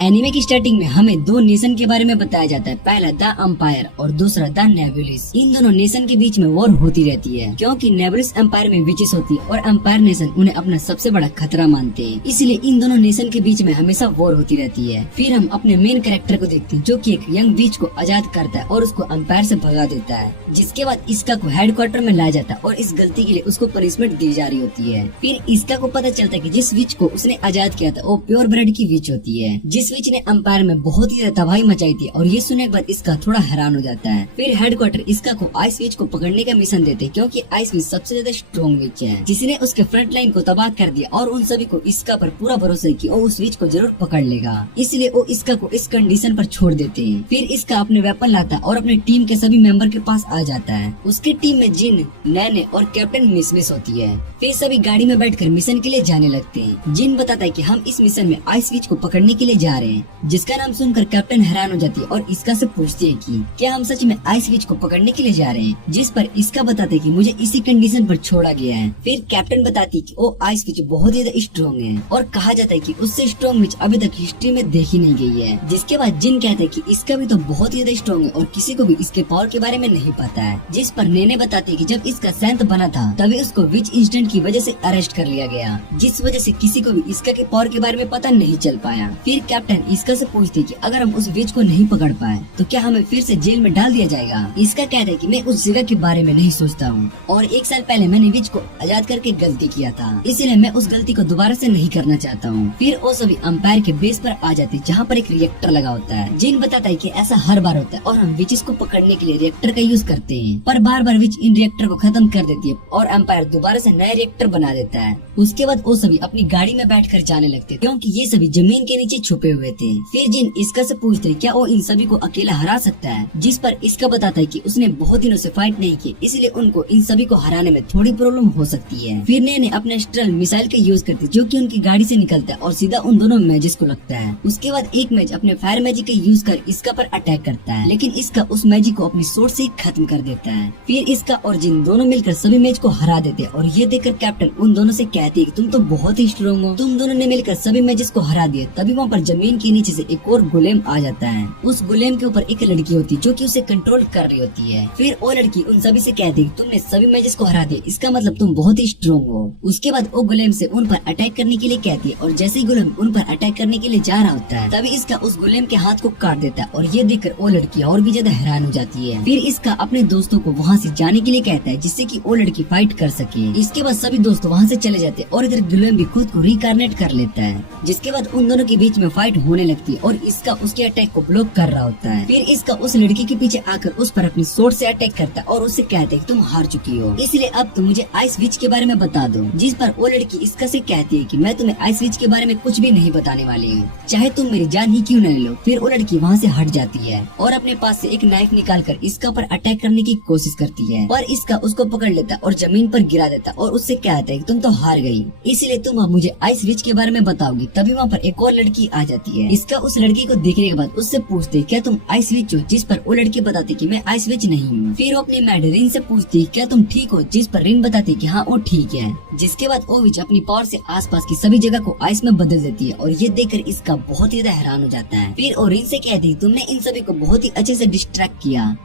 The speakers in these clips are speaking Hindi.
एनिमे की स्टार्टिंग में हमें दो नेशन के बारे में बताया जाता है। पहला द एम्पायर और दूसरा द नेबुलिस। इन दोनों नेशन के बीच में वॉर होती रहती है क्योंकि नेबुलिस एम्पायर में विचेस होती है और एम्पायर नेशन उन्हें अपना सबसे बड़ा खतरा मानते हैं। इसलिए इन दोनों नेशन के बीच में हमेशा वॉर होती रहती है। फिर हम अपने मेन कैरेक्टर को देखते हैं जो कि एक यंग बीच को आजाद करता है और उसको एम्पायर से भगा देता है, जिसके बाद इसका को हेडक्वार्टर में लाया जाता है और इस गलती के लिए उसको पनिशमेंट दी जा रही होती है। फिर इसका को पता चलता है कि जिस विच को उसने आजाद किया था वो प्योर ब्लड की विच होती है, जिस विच ने एम्पायर में बहुत ही ज्यादा तबाही मचाई थी। और ये सुनने के बाद इसका थोड़ा हैरान हो जाता है। फिर हेडक्वार्टर इसका को आइस विच को पकड़ने का मिशन देते हैं क्योंकि आइस विच सबसे ज्यादा स्ट्रॉन्ग विच है जिसने उसके फ्रंट लाइन को तबाह कर दिया और उन सभी को इसका पर पूरा भरोसा है कि वो उस विच को जरूर पकड़ लेगा। इसलिए वो इसका को इस कंडीशन पर छोड़ देते हैं। फिर इसका अपने वेपन लाता है और अपने टीम के सभी मेंबर के पास आ जाता है। उसकी टीम में जिन, नैने और कैप्टन मिस होती है। फिर सभी गाड़ी में बैठकर मिशन के लिए जाने लगते हैं। जिन बताता है कि हम इस मिशन में आइस विच को पकड़ने के लिए जा रहे हैं, जिसका नाम सुनकर कैप्टन हैरान हो जाती है और इसका से पूछती है कि क्या हम सच में आइस विच को पकड़ने के लिए जा रहे हैं, जिस पर इसका बताते है कि मुझे इसी कंडीशन पर छोड़ा गया है। फिर कैप्टन बताती है कि वो आइस विच बहुत ही ज्यादा स्ट्रॉन्ग है और कहा जाता है कि उससे स्ट्रॉन्ग विच अभी तक हिस्ट्री में देखी नहीं गई है। जिसके बाद जिन कहते हैं कि इसका भी तो बहुत ही ज्यादा स्ट्रॉन्ग है और किसी को भी इसके पावर के बारे में नहीं पता है। जिस पर नेने बताती है कि जब इसका सेंथ बना था तभी उसको विच इंसिडेंट की वजह से अरेस्ट कर लिया गया, जिस वजह से किसी को भी इसका के पावर के बारे में पता नहीं चल पाया। फिर कैप्टन इसका से पूछती है कि अगर हम उस विच को नहीं पकड़ पाए तो क्या हमें फिर से जेल में डाल दिया जाएगा। इसका कहता है कि मैं उस जगह के बारे में नहीं सोचता हूँ और 1 साल पहले मैंने विच को आजाद करके गलती किया था, इसलिए मैं उस गलती को दोबारा से नहीं करना चाहता हूँ। फिर वो सभी एम्पायर के बेस पर आ जाते हैं जहाँ पर एक रिएक्टर लगा होता है। जिन बताता है कि ऐसा हर बार होता है और हम विचेस को पकड़ने के लिए रिएक्टर का यूज करते हैं, पर बार बार विच इन रिएक्टर को खत्म कर देती है और एम्पायर दोबारा से नया रिएक्टर बना देता है। उसके बाद वो सभी अपनी गाड़ी में बैठकर जाने लगते क्योंकि ये सभी जमीन के नीचे छुपे हुए थे। फिर जिन इसका से पूछते क्या वो इन सभी को अकेला हरा सकता है, जिस पर इसका बताता है कि उसने बहुत दिनों से फाइट नहीं की, इसलिए उनको इन सभी को हराने में थोड़ी प्रॉब्लम हो सकती है। फिर ने अपने स्ट्रल मिसाइल का यूज करती जो कि उनकी गाड़ी से निकलता है और सीधा उन दोनों मैजिस को लगता है। उसके बाद एक मैच अपने फायर मैजिक का यूज कर इसका पर अटैक करता है, लेकिन इसका उस मैजिक को अपनी सोर्स से खत्म कर देता है। फिर इसका और जिन दोनों मिलकर सभी मैच को हरा देते हैं और ये देखकर कैप्टन उन दोनों से कहती है तुम तो बहुत ही स्ट्रॉन्ग हो, तुम दोनों ने मिलकर सभी मैचेस को हरा दिए। तभी वहाँ पर जमीन के नीचे से एक और गुलेम आ जाता है। उस गुलेम के ऊपर एक लड़की होती है जो कि उसे कंट्रोल कर रही होती है। फिर वो लड़की उन सभी से कहती है तुमने सभी मैचेस को हरा दिया, इसका मतलब तुम बहुत ही स्ट्रॉन्ग हो। उसके बाद वो गुलेम से उन पर अटैक करने के लिए कहती है और जैसे ही गुलेम उन पर अटैक करने के लिए जा रहा होता है तभी इसका उस गुलेम के हाथ को काट देता है और ये देखकर वो लड़की और भी ज्यादा हैरान हो जाती है। फिर इसका अपने दोस्तों को वहाँ से जाने के लिए कहता है जिससे कि वो लड़की फाइट कर सके। इसके बाद सभी दोस्त वहाँ से चले जाते हैं और इधर गुलेम भी खुद को रिकार्नेट कर लेता है, जिसके बाद उन दोनों के बीच में फाइट होने लगती है और इसका उसके अटैक को ब्लॉक कर रहा होता है। फिर इसका उस लड़की के पीछे आकर उस पर अपनी सोर्ड से अटैक करता है और उससे कहते है तुम हार चुकी हो, इसलिए अब तुम मुझे आइस विच के बारे में बता दो। जिस पर वो लड़की इसका से कहती है कि मैं तुम्हें आइस विच के बारे में कुछ भी नहीं बताने वाली हूँ, चाहे तुम मेरी जान ही क्यों न ले लो। फिर वो लड़की वहाँ से हट जाती है और अपने पास से एक नाइफ निकाल कर इसका पर अटैक करने की कोशिश करती है, पर इसका उसको पकड़ लेता है और जमीन पर गिरा देता है और उससे कहता है तुम तो हार गई, इसलिए तुम अब मुझे आइस विच के बारे में बताओगी। तभी वहाँ पर एक और लड़की आ जाती है। इसका उस लड़की को देखने के बाद उससे पूछते क्या तुम आइस विच हो, जिस पर वो लड़की बताती कि मैं आइस विच नहीं हूँ। फिर वो अपनी मैड रिन से पूछती क्या तुम ठीक हो, जिस पर रिन बताती कि हाँ वो ठीक है। जिसके बाद वो विच अपनी पावर से आसपास की सभी जगह को आइस में बदल देती है और ये देखकर इसका बहुत ही ज्यादा हैरान हो जाता है। फिर वो रिन से कहती तुमने इन सभी को बहुत ही अच्छे से डिस्ट्रैक्ट किया।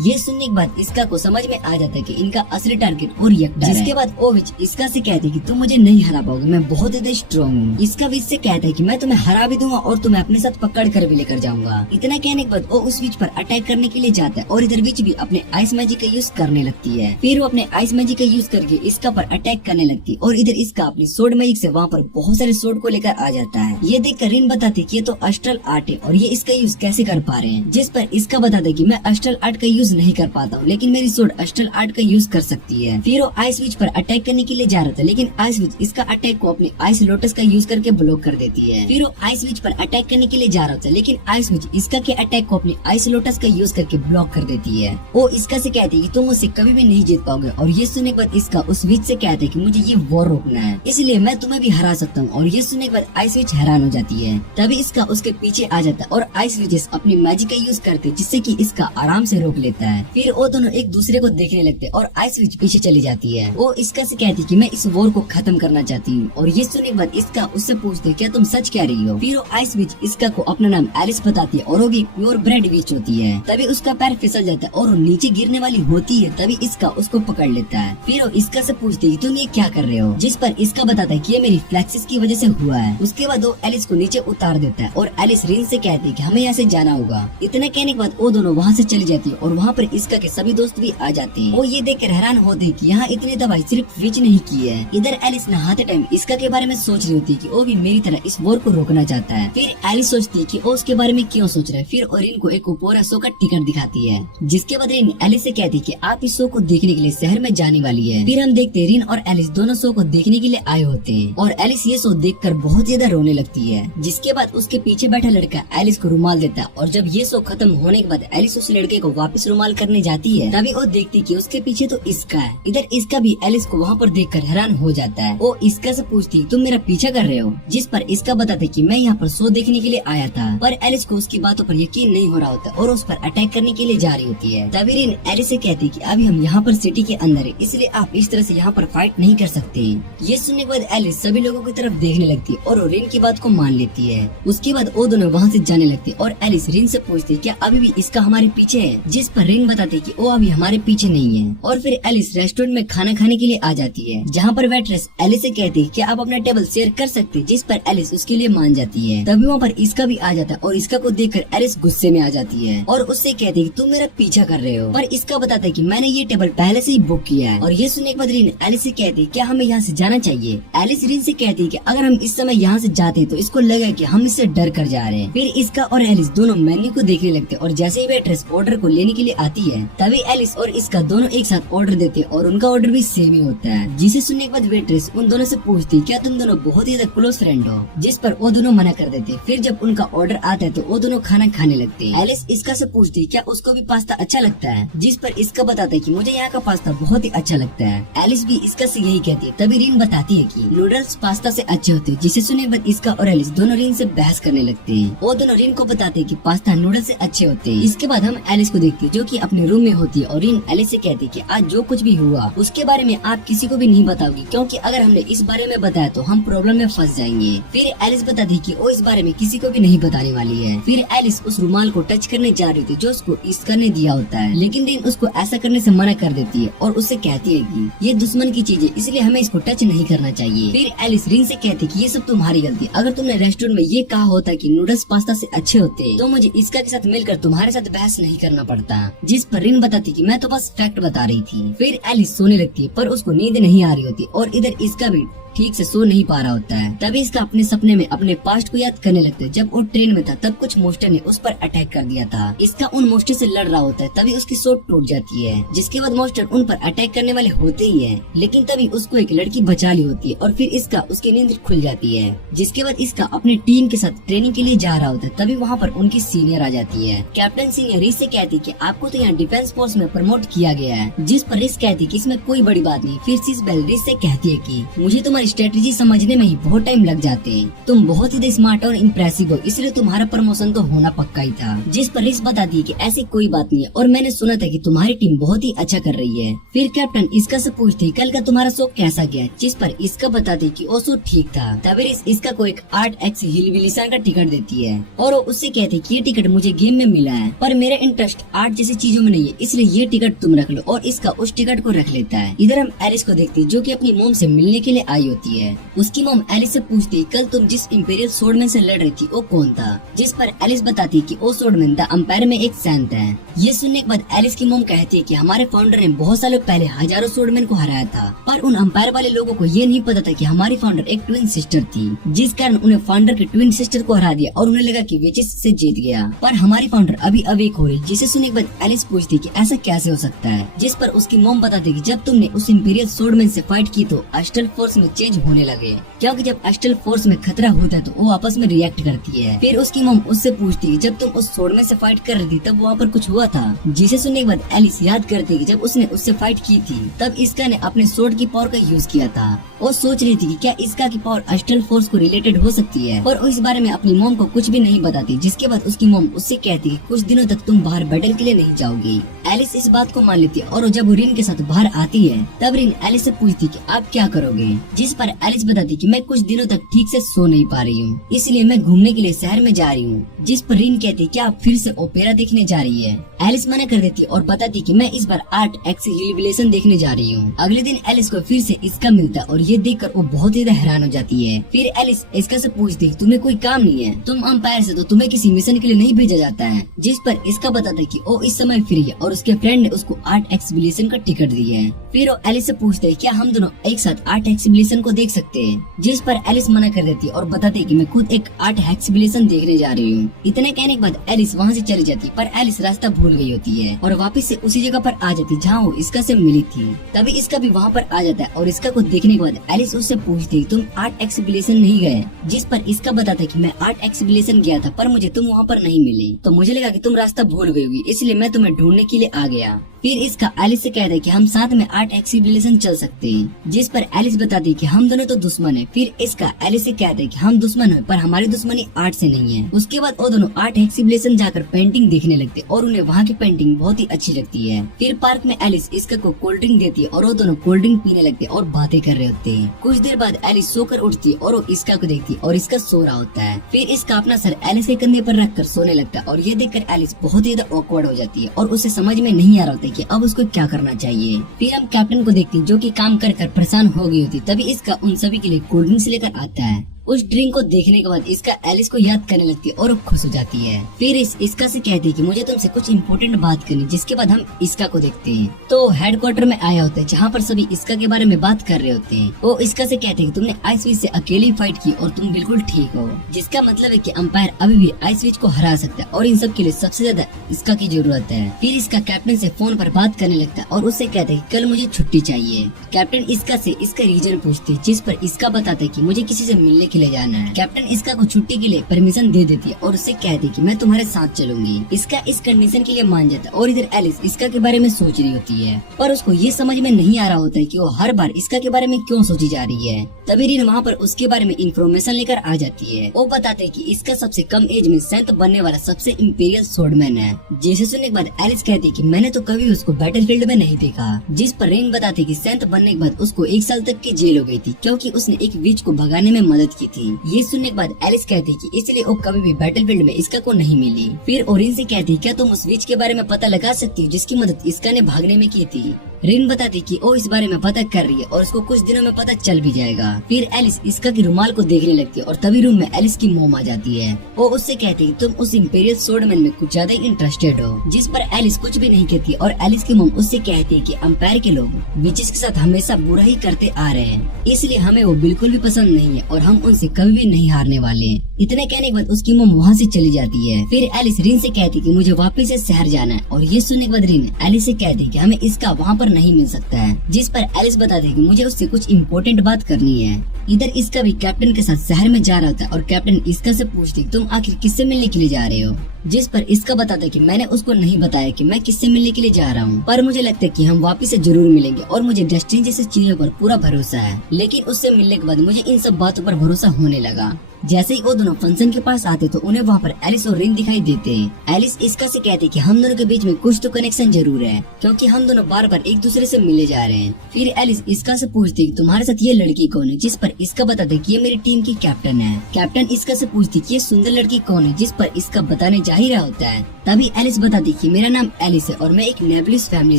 ये सुनने के बाद इसका को समझ में आ जाता है कि इनका असली टारगेट वो रिएक्टर है। जिसके बाद ओविच इसका से कहते हैं कि तुम मुझे नहीं हरा पाओगे, मैं बहुत ज्यादा स्ट्रॉन्ग हूँ। इसका भी इससे कहता है कि मैं तुम्हें हरा भी दूंगा और तुम्हें अपने साथ पकड़ कर भी लेकर जाऊंगा। इतना कहने के बाद वो उस विच पर अटैक करने के लिए जाता है और इधर विच भी अपने आइस मैजिक का यूज करने लगती है। फिर वो अपने आइस मैजिक का यूज करके इसका पर अटैक करने लगती है और इधर इसका अपनी सोर्ड मैजिक से वहाँ पर बहुत सारे सोर्ड को लेकर आ जाता है। ये देखकर रिन बताती कि ये तो अस्ट्रल आर्ट है और ये इसका यूज कैसे कर पा रहे हैं, जिस पर इसका बताता है कि मैं अस्ट्रल आर्ट का यूज नहीं कर पाता लेकिन मेरी सोर्ड अस्ट्रल आर्ट का यूज कर सकती है। फिर वो आइस विच पर अटैक करने के लिए जा रहा था, लेकिन आइस विच इसका अटैक को अपने आइस लोटस का यूज करके ब्लॉक कर देती है। फिर वो आइस विच पर अटैक करने के लिए जा रहा था, लेकिन आइस विच इसका के अटैक को अपने आइस लोटस का यूज करके ब्लॉक कर देती है। वो इसका से कहती है कि तुम मुझसे कभी भी नहीं जीत पाओगे और ये सुनने के बाद इसका उस विच से कहते हैं कि मुझे ये वॉर रोकना है, इसलिए मैं तुम्हें भी हरा सकता हूँ। और ये सुनने के बाद आइस विच हैरान हो जाती है। तभी इसका उसके पीछे आ जाता है और आइस विचेस अपनी मैजिक का यूज करते जिससे कि इसका आराम से रोक लेते लेता है। फिर वो दोनों एक दूसरे को देखने लगते हैं और आइस विच पीछे चली जाती है। वो इसका से कहती कि मैं इस वॉर को खत्म करना चाहती हूँ, और ये सुनने के बाद इसका उससे पूछते क्या तुम सच कह रही हो। फिर वो आइस विच इसका को अपना नाम एलिस बताती है और वो भी प्योर ब्रेड विच होती है। तभी उसका पैर फिसल जाता है और वो नीचे गिरने वाली होती है। तभी इसका उसको पकड़ लेता है। फिर वो इसका से पूछती है तुम ये क्या कर रहे हो, जिस पर इसका बताता है कि ये मेरी फ्लेक्सिस की वजह से हुआ है। उसके बाद वो एलिस को नीचे उतार देता है और एलिस रिन से कहती है कि हमें यहाँ से जाना होगा। इतना कहने के बाद वो दोनों वहाँ से चली जाती है और वहाँ पर इसका के सभी दोस्त भी आ जाते हैं। वो ये देखकर हैरान होते हैं कि यहाँ इतनी दवाई सिर्फ विच नहीं की है। इधर एलिस नहाते टाइम इसका के बारे में सोच रही होती है कि वो भी मेरी तरह इस वॉर को रोकना चाहता है। फिर एलिस सोचती है कि वो उसके बारे में क्यों सोच रहा है। फिर रिन को एक पूरा शो का टिकट दिखाती है, जिसके बाद रिन एलिस से कहती है कि आप इस शो को देखने के लिए शहर में जाने वाली है। फिर हम देखते हैं रिन और एलिस दोनों शो को देखने के लिए आए होते हैं और एलिस ये शो देखकर बहुत ज्यादा रोने लगती है। जिसके बाद उसके पीछे बैठा लड़का एलिस को रुमाल देता है और जब ये शो खत्म होने के बाद एलिस उस लड़के को वापस रुमाल करने जाती है तभी वो देखती कि उसके पीछे तो इसका है। इधर इसका भी एलिस को वहाँ पर देखकर हैरान हो जाता है। वो इसका से पूछती तुम मेरा पीछा कर रहे हो, जिस पर इसका बताते कि मैं यहाँ पर शो देखने के लिए आया था। पर एलिस को उसकी बातों पर यकीन नहीं हो रहा होता और उस पर अटैक करने के लिए जा रही होती है। तभी रिन एलिस से कहती कि अभी हम यहाँ पर सिटी के अंदर है, इसलिए आप इस तरह से यहाँ पर फाइट नहीं कर सकते। ये सुनने के बाद एलिस सभी लोगों की तरफ देखने लगती है और रिन की बात को मान लेती है। उसके बाद वो दोनों वहाँ से जाने लगते और एलिस रिन से पूछती क्या अभी भी इसका हमारे पीछे है, जिस पर रिन बताती कि वो अभी हमारे पीछे नहीं है। और फिर एलिस रेस्टोरेंट में खाना खाने के लिए आ जाती है, जहाँ पर वेट्रेस एलिस से कहती है कि आप अपना टेबल शेयर कर सकते, जिस पर एलिस उसके लिए मान जाती है। तभी वहाँ पर इसका भी आ जाता है और इसका को देखकर एलिस गुस्से में आ जाती है और उससे कहती है कि तुम मेरा पीछा कर रहे हो। पर इसका बताता है कि मैंने ये टेबल पहले से ही बुक किया है। और ये सुनने के बाद रिन एलिस से कहती है क्या हमें यहाँ से जाना चाहिए। एलिस रिन से कहती है कि अगर हम इस समय यहाँ से जाते तो इसको लगेगा कि हम इससे डर कर जा रहे हैं। फिर इसका और एलिस दोनों मेन्यू को देखने लगते और जैसे ही वेट्रेस ऑर्डर को लेने के लिए आती है तभी एलिस और इसका दोनों एक साथ ऑर्डर देते और उनका ऑर्डर भी सेम ही होता है। जिसे सुनने के बाद वेट्रेस उन दोनों से पूछती क्या तुम दोनों बहुत ही ज्यादा क्लोज फ्रेंड हो, जिस पर वो दोनों मना कर देते। फिर जब उनका ऑर्डर आता है तो वो दोनों खाना खाने लगते हैं। एलिस इसका से पूछती क्या उसको भी पास्ता अच्छा लगता है, जिस पर इसका बताता है कि मुझे यहाँ का पास्ता बहुत ही अच्छा लगता है। एलिस भी इसका से यही कहती है। तभी रिन बताती है कि नूडल्स पास्ता से अच्छे होते हैं। जिसे सुनने के बाद इसका और एलिस दोनों रिन से बहस करने लगते हैं। वो दोनों रिन को बताते हैं कि पास्ता नूडल्स से अच्छे होते हैं। इसके बाद हम एलिस को देखते हैं जो कि अपने रूम में होती है और रिन एलिस से कहती है कि आज जो कुछ भी हुआ उसके बारे में आप किसी को भी नहीं बताओगी, क्योंकि अगर हमने इस बारे में बताया तो हम प्रॉब्लम में फंस जाएंगे। फिर एलिस बताती है कि वो इस बारे में किसी को भी नहीं बताने वाली है। फिर एलिस उस रुमाल को टच करने जा रही थी जो उसको इसका ने दिया होता है, लेकिन रिन उसको ऐसा करने से मना कर देती है और उससे कहती है कि ये दुश्मन की चीज है, इसलिए हमें इसको टच नहीं करना चाहिए। फिर एलिस रिन से कहती है कि ये सब तुम्हारी गलती, अगर तुमने रेस्टोरेंट में ये कहा होता कि नूडल्स पास्ता से अच्छे होते तो मुझे इसका के साथ मिलकर तुम्हारे साथ बहस नहीं करना पड़ता। जिस पर रिन बताती कि मैं तो बस फैक्ट बता रही थी। फिर एलिस सोने लगती है पर उसको नींद नहीं आ रही होती और इधर इसका भी ठीक से सो नहीं पा रहा होता है। तभी इसका अपने सपने में अपने पास्ट को याद करने लगता है। जब वो ट्रेन में था तब कुछ मोस्टर ने उस पर अटैक कर दिया था। इसका उन मोस्टर से लड़ रहा होता है, तभी उसकी सोट टूट जाती है। जिसके बाद मोस्टर उन पर अटैक करने वाले होते ही है, लेकिन तभी उसको एक लड़की बचा ली होती है और फिर इसका उसकी नींद खुल जाती है। जिसके बाद इसका अपने टीम के साथ ट्रेनिंग के लिए जा रहा होता है। तभी वहाँ पर उनकी सीनियर आ जाती है। कैप्टन सीनियर रिस से कहती है कि आपको तो यहाँ डिफेंस फोर्स में प्रमोट किया गया है, जिस पर रिस कहती है कि इसमें कोई बड़ी बात नहीं। फिर सिस बेल रिस से कहती है कि मुझे तुम्हारी स्ट्रेटेजी समझने में ही बहुत टाइम लग जाते हैं, तुम बहुत ही स्मार्ट और इम्प्रेसिव हो, इसलिए तुम्हारा प्रमोशन तो होना पक्का ही था। जिस पर रिस बताती है कि ऐसी कोई बात नहीं है और मैंने सुना था कि तुम्हारी टीम बहुत ही अच्छा कर रही है। फिर कैप्टन इसका से पूछती कल का तुम्हारा शो कैसा गया, जिस पर इसका बताती कि वो शो ठीक था। तभी रिस इसका को एक 8X हिलबिलिसन का टिकट देती है और वो उससे कहती कि ये टिकट मुझे गेम में मिला है पर मेरा इंटरेस्ट आर्ट जैसी चीजों में नहीं है, इसलिए ये टिकट तुम रख लो, और इसका उस टिकट को रख लेता है। इधर हम एलिस को देखते जो कि अपनी मोम से मिलने के लिए आई होती है। उसकी मोम एलिस से पूछती कल तुम जिस इंपीरियल सोर्डमैन से लड़ रही थी वो कौन था, जिस पर एलिस बताती कि वो सोर्डमैन द अंपायर में एक सैंट है। ये सुनने के बाद एलिस की मोम कहती है कि हमारे फाउंडर ने बहुत सालों पहले हजारों सोर्डमैन को हराया था, पर उन अंपायर वाले लोगों को ये नहीं पता था कि हमारी फाउंडर एक ट्विन सिस्टर थी, जिस कारण उन्हें फाउंडर की ट्विन सिस्टर को हरा दिया और उन्हें लगा कि विचिस से जीत गया, पर हमारी फाउंडर अभी अवेक हो रही। जिसे सुनने के बाद एलिस पूछती कि ऐसा कैसे हो सकता है, जिस पर उसकी मोम बताती कि जब तुमने उस इंपीरियल सोर्डमैन से फाइट की तो अस्टल फोर्स में चेंज होने लगे, क्योंकि जब अस्टल फोर्स में खतरा होता है तो वो आपस में रिएक्ट करती है। फिर उसकी मोम उससे पूछती है जब तुम उस सोर्डमैन से फाइट कर रही थी तब वहाँ पर कुछ हुआ था। जिसे सुनने के बाद एलिस याद करती है कि जब उसने उससे फाइट की थी तब इसका ने अपने सोर्ड की पावर का यूज किया था। वो सोच रही थी कि क्या इसका की पावर अस्टल फोर्स को रिलेटेड हो सकती है, और इस बारे में अपनी मोम को कुछ भी नहीं बताती। जिसके बाद उसकी मोम उससे कहती है कुछ दिनों तक तुम बाहर बैटल के लिए नहीं जाओगी। एलिस इस बात को मान लेती है और जब वो रिन के साथ बाहर आती है तब रिन एलिस से पूछती कि आप क्या करोगे, जिस पर एलिस बताती कि मैं कुछ दिनों तक ठीक से सो नहीं पा रही हूँ, इसलिए मैं घूमने के लिए शहर में जा रही हूँ। जिस पर रिन कहती कि आप फिर से ओपेरा देखने जा रही है। एलिस मना कर देती और बताती कि मैं इस बार आर्ट एक्सिबिशन देखने जा रही हूँ। अगले दिन एलिस को फिर से इसका मिलता और ये देखकर वो बहुत ज्यादा हैरान हो जाती है। फिर एलिस इसका से पूछती तुम्हें कोई काम नहीं है, तुम अंपायर से तो तुम्हें किसी मिशन के लिए नहीं भेजा जाता है। जिस पर इसका बताता है कि वो इस समय फ्री है और उसके फ्रेंड ने उसको आर्ट एक्सिबिशन का टिकट दिया है। फिर वो एलिस से पूछते है क्या हम दोनों एक साथ आर्ट एक्सिबिशन को देख सकते हैं, जिस पर एलिस मना कर देती है और बताती है कि मैं खुद एक आर्ट एक्सिबिशन देखने जा रही हूँ। इतना कहने के बाद एलिस वहाँ से चली जाती पर एलिस रास्ता भूल गई होती है और वापस से उसी जगह पर आ जाती जहाँ वो इसका से मिली थी। तभी इसका भी वहाँ पर आ जाता है और इसका को देखने के बाद एलिस उससे पूछती तुम आर्ट एक्सिबिशन नहीं गए, जिस पर इसका बताता है कि मैं आर्ट एक्सिबिशन गया था पर मुझे तुम वहाँ पर नहीं मिली, तो मुझे लगा कि तुम रास्ता भूल गई होगी, इसलिए मैं तुम्हें ढूंढने के लिए आ गया। फिर इसका एलिस से कहता है कि हम साथ में आर्ट एक्सिबिशन चल सकते हैं, जिस पर एलिस बताती है कि हम दोनों तो दुश्मन है। फिर इसका एलिस से कहता है कि हम दुश्मन है पर हमारी दुश्मनी आर्ट से नहीं है। उसके बाद वो दोनों आर्ट एक्सिबिशन जाकर पेंटिंग देखने लगते और उन्हें वहाँ की पेंटिंग बहुत ही अच्छी लगती है। फिर पार्क में एलिस इसका को कोल्ड ड्रिंक देती है और वो दोनों कोल्ड ड्रिंक पीने लगते और बातें कर रहे होते हैं। कुछ देर बाद एलिस सोकर उठती है और वो इसका को देखती और इसका सो रहा होता है। फिर इसका अपना सर एलिस के कंधे पर रखकर सोने लगता है और ये देखकर एलिस बहुत ही ज्यादा ऑकवर्ड हो जाती है और उसे समझ में नहीं आ रहा होता कि अब उसको क्या करना चाहिए। फिर हम कैप्टन को देखते हैं जो कि काम कर कर परेशान हो गई होती, तभी इसका उन सभी के लिए कोल्ड ड्रिंक्स लेकर आता है। उस ड्रिंक को देखने के बाद इसका एलिस को याद करने लगती है और वो खुश हो जाती है। फिर इसका से कहती है कि मुझे तुमसे कुछ इम्पोर्टेंट बात करनी, जिसके बाद हम इसका को देखते हैं तो हेडक्वार्टर में आया होता है जहाँ पर सभी इसका के बारे में बात कर रहे होते हैं। वो इसका से कहते हैं कि तुमने आइस विच से अकेली फाइट की और तुम बिल्कुल ठीक हो, जिसका मतलब है कि अंपायर अभी भी आइस विच को हरा सकता है और इन सब के लिए सबसे ज्यादा इसका की जरूरत है। फिर इसका कैप्टन से फोन पर बात करने लगता है और उससे कहते हैं कल मुझे छुट्टी चाहिए। कैप्टन इसका से इसका रीजन पूछती है, जिस पर इसका बताता है कि मुझे किसी से मिलने के लिए जाना है। कैप्टन इसका को छुट्टी के लिए परमिशन दे देती है और उससे कहती है कि मैं तुम्हारे साथ चलूंगी। इसका इस कंडीशन के लिए मान जाता है और इधर एलिस इसका के बारे में सोच रही होती है पर उसको ये समझ में नहीं आ रहा होता है कि वो हर बार इसका के बारे में क्यों सोची जा रही है। तभी रिन वहाँ पर उसके बारे में इंफॉर्मेशन लेकर आ जाती है। वो बताते हैं कि इसका सबसे कम एज में सेंट बनने वाला सबसे इंपीरियल स्वॉर्डमैन है। जिसे सुनने के बाद एलिस कहती है कि मैंने तो कभी उसको बैटलफील्ड में नहीं देखा, जिस पर रिन बताते कि सेंट बनने के बाद उसको 1 साल तक की जेल हो गई थी क्योंकि उसने एक विच को भगाने में मदद की थी। ये सुनने के बाद एलिस कहती कि इसलिए वो कभी भी बैटलफील्ड में इसका को नहीं मिली। फिर ओरिन से कहती क्या तुम उस विच के बारे में पता लगा सकती हो जिसकी मदद इसका ने भागने में की थी। रिन बताती कि वो इस बारे में पता कर रही है और उसको कुछ दिनों में पता चल भी जाएगा। फिर एलिस इसका की रुमाल को देखने लगती है और तभी रूम में एलिस की मोम आ जाती है। वो उससे कहती है तुम उस इंपीरियल स्वॉर्डमैन में कुछ ज्यादा ही इंटरेस्टेड हो, जिस पर एलिस कुछ भी नहीं कहती और एलिस की मोम उससे कहती है कि अंपायर के लोग विचेस के साथ हमेशा बुरा ही करते आ रहे हैं, इसलिए हमें वो बिल्कुल भी पसंद नहीं है और हम उनसे कभी भी नहीं हारने वाले। इतने कहने के बाद उसकी मोम वहाँ से चली जाती है। फिर एलिस रिन से कहती कि मुझे वापस से शहर जाना है और ये सुनने के बाद रिन एलिस से कहती कि हमें इसका वहाँ पर नहीं मिल सकता है, जिस पर एलिस बताती है कि मुझे उससे कुछ इम्पोर्टेंट बात करनी है। इधर इसका भी कैप्टन के साथ शहर में जा रहा था और कैप्टन इसका से पूछती तुम आखिर किससे मिलने के लिए जा रहे हो, जिस पर इसका बताता कि मैंने उसको नहीं बताया कि मैं किससे मिलने के लिए जा रहा हूँ, पर मुझे लगता है कि हम वापस से जरूर मिलेंगे और मुझे डेस्टिनी जैसी चीजों पर पूरा भरोसा है। लेकिन उससे मिलने के बाद मुझे इन सब बातों पर भरोसा होने लगा। जैसे ही वो दोनों फंक्शन के पास आते तो उन्हें वहाँ पर एलिस और रिन दिखाई देते हैं। एलिस इसका से कहती कि हम दोनों के बीच में कुछ तो कनेक्शन जरूर है क्योंकि हम दोनों बार बार एक दूसरे से मिले जा रहे हैं। फिर एलिस इसका से पूछती कि तुम्हारे साथ ये लड़की कौन है, जिस पर इसका बताते कि ये मेरी टीम की कैप्टन है। कैप्टन इसका से पूछती कि ये सुंदर लड़की कौन है, जिस पर इसका बताने जा ही रहा होता है। तभी एलिस बताती कि मेरा नाम एलिस है और मैं एक नेबुलस फैमिली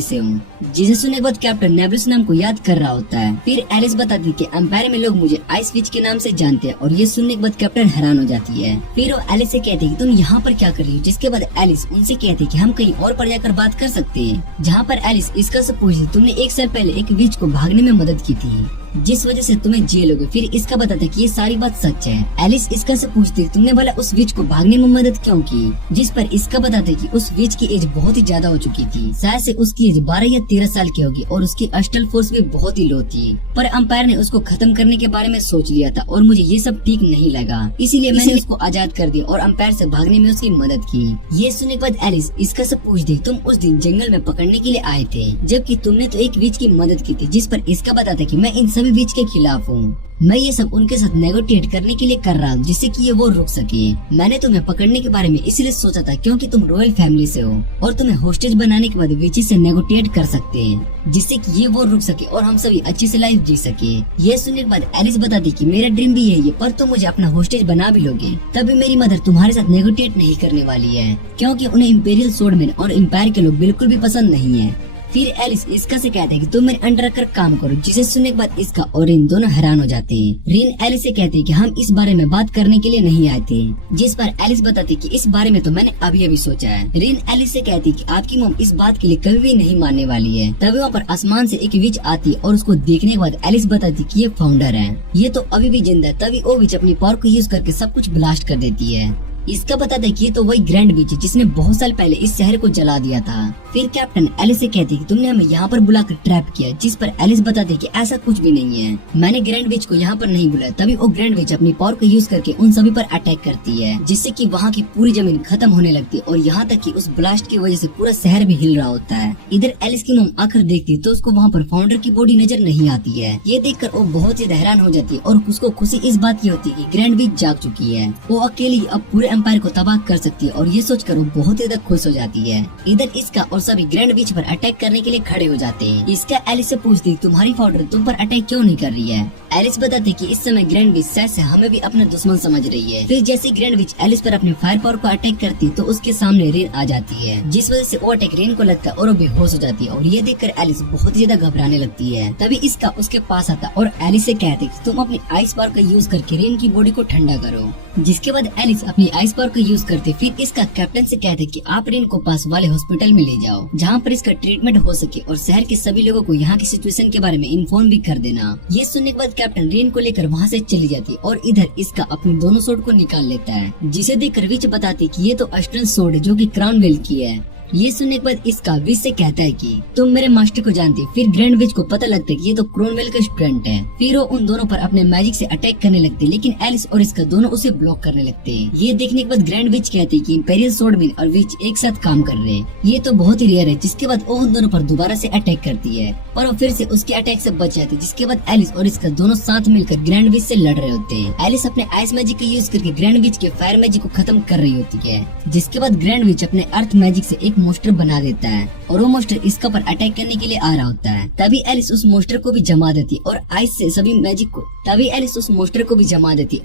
से हूँ, जिसे सुनने के बाद कैप्टन नेबुलस नाम को याद कर रहा होता है। फिर एलिस बताती कि एम्पायर में लोग मुझे आइस विच के नाम से जानते हैं और ये सुनने के बाद कैप्टन हैरान हो जाती है। फिर वो एलिस से कहती है कि तुम यहाँ पर क्या कर रही हो, जिसके बाद एलिस उनसे कहती है कि हम कहीं और पर जाकर बात कर सकते हैं। जहाँ पर एलिस इसका से पूछती तुमने 1 साल पहले एक विच को भागने में मदद की थी जिस वजह से तुम्हें जेल हो गई। फिर इसका बताता कि ये सारी बात सच है। एलिस इसका से पूछती तुमने भला उस विच को भागने में मदद क्यों की, जिस पर इसका बताता कि उस विच की एज बहुत ही ज्यादा हो चुकी थी, शायद से उसकी एज 12 या 13 साल की होगी और उसकी अस्टल फोर्स भी बहुत ही लो थी, पर अंपायर ने उसको खत्म करने के बारे में सोच लिया था और मुझे ये सब ठीक नहीं लगा, इसीलिए मैंने उसको आजाद कर दिया और अंपायर से भागने में उसकी मदद की। ये सुनने के बाद एलिस इसका से पूछती तुम उस दिन जंगल में पकड़ने के लिए आए थे जबकि तुमने तो एक विच की मदद की थी, जिस पर इसका बताता कि मैं इन सभी सभी विच के खिलाफ हूँ। मैं ये सब उनके साथ नेगोशिएट करने के लिए कर रहा हूँ, जिससे कि ये वो रुक सके। मैंने तुम्हें पकड़ने के बारे में इसलिए सोचा था क्योंकि तुम रॉयल फैमिली से हो और तुम्हें होस्टेज बनाने के बाद विची से नेगोशिएट कर सकते हैं, जिससे कि ये वो रुक सके और हम सभी अच्छी से लाइफ जी सके। ये सुनने के बाद एलिस बताती कि मेरा ड्रीम भी यही है, पर तुम मुझे अपना होस्टेज बना भी लोगे तभी मेरी मदर तुम्हारे साथ नेगोशिएट नहीं करने वाली है, क्योंकि उन्हें इम्पेरियल सोर्डमैन और एम्पायर के लोग बिल्कुल भी पसंद नहीं है। फिर एलिस इसका से कहते हैं कि तुम मेरे अंडर रखकर काम करो, जिसे सुनने के बाद इसका और रिन दोनों हैरान हो जाते हैं। रिन एलिस से कहते हैं कि हम इस बारे में बात करने के लिए नहीं आए थे, जिस पर एलिस बताती कि इस बारे में तो मैंने अभी अभी सोचा है। रिन एलिस से कहती कि आपकी मॉम इस बात के लिए कभी भी नहीं मानने वाली है। तभी वहाँ पर आसमान से एक विच आती है और उसको देखने के बाद एलिस बताती कि ये फाउंडर है, ये तो अभी भी जिंदा है। तभी वो विच अपनी पावर को यूज करके सब कुछ ब्लास्ट कर देती है। इसका बताता है कि ये तो वही ग्रैंड विच है जिसने बहुत साल पहले इस शहर को जला दिया था। फिर कैप्टन एलिस से कहती है कि तुमने हमें यहाँ पर बुलाकर ट्रैप किया, जिस पर एलिस बताती है कि ऐसा कुछ भी नहीं है, मैंने ग्रैंड विच को यहाँ पर नहीं बुलाया। तभी वो ग्रैंड विच अपनी पावर को यूज करके उन सभी पर अटैक करती है, जिससे कि वहाँ की पूरी जमीन खत्म होने लगती है और यहाँ तक कि उस ब्लास्ट की वजह से पूरा शहर भी हिल रहा होता है। इधर एलिस की मॉम आकर देखती तो उसको वहाँ पर फाउंडर की बॉडी नजर नहीं आती है। ये देखकर वो बहुत ही हैरान हो जाती है और उसको खुशी इस बात की होती है कि ग्रैंड विच जाग चुकी है, वो अकेली अब पूरे एम्पायर को तबाह कर सकती है और ये सोचकर वो बहुत ही ज्यादा खुश हो जाती है। इधर इसका और सभी ग्रैंड विच पर अटैक करने के लिए खड़े हो जाते हैं। इसका एलिस से पूछती तुम्हारी फाउंडर तुम पर अटैक क्यों नहीं कर रही है। एलिस बताती कि इस समय ग्रैंड विच शायद से हमें भी अपना दुश्मन समझ रही है। फिर जैसे ग्रैंड विच एलिस पर अपने फायर पावर को अटैक करती तो उसके सामने रेन आ जाती है, जिस वजह से वो अटैक रेन को लगता है और वो बेहोश हो जाती है और ये देखकर एलिस बहुत ही ज्यादा घबराने लगती है। तभी इसका उसके पास आता और एलिस से कहते कि तुम अपनी आइस पावर का यूज करके रेन की बॉडी को ठंडा करो, जिसके बाद एलिस अपनी आइस पावर का यूज करते फिर इसका कैप्टन से कहते कि आप रेन को पास वाले हॉस्पिटल में ले जाओ, जहाँ पर इसका ट्रीटमेंट हो सके और शहर के सभी लोगों को यहाँ की सिचुएशन के बारे में इन्फॉर्म भी कर देना। ये सुनने के बाद कैप्टन रेन को लेकर वहाँ से चली जाती और इधर इसका अपने दोनों सोर्ड को निकाल लेता है, जिसे देखकर विच बताती कि ये तो अस्ट्रल सोर्ड है जो कि क्राउनवेल की है। ये सुनने के बाद इसका विच से कहता है कि तुम मेरे मास्टर को जानती। फिर ग्रैंड विच को पता लगता है कि ये तो क्रोनवेल का स्टूडेंट है। फिर वो उन दोनों पर अपने मैजिक से अटैक करने लगते, लेकिन एलिस और इसका दोनों उसे ब्लॉक करने लगते हैं। ये देखने के बाद ग्रैंड विच कहती है कि इंपेरियल सोर्डमैन और विच एक साथ काम कर रहे हैं, ये तो बहुत ही रेयर है। जिसके बाद वो उन दोनों पर दोबारा से अटैक करती है और वो फिर से उसके अटैक से बच जाती है। जिसके बाद एलिस और इसका दोनों साथ मिलकर ग्रैंड विच से लड़ रहे होते हैं। एलिस अपने आइस मैजिक का यूज करके ग्रैंड विच के फायर मैजिक को खत्म कर रही होती है, जिसके बाद ग्रैंड विच अपने अर्थ मैजिक से एक मोस्टर बना देता है और वो मोस्टर इसका पर अटैक करने के लिए आ रहा होता है। तभी एलिस उस मोस्टर को भी जमा देती और आइस से सभी मैजिक को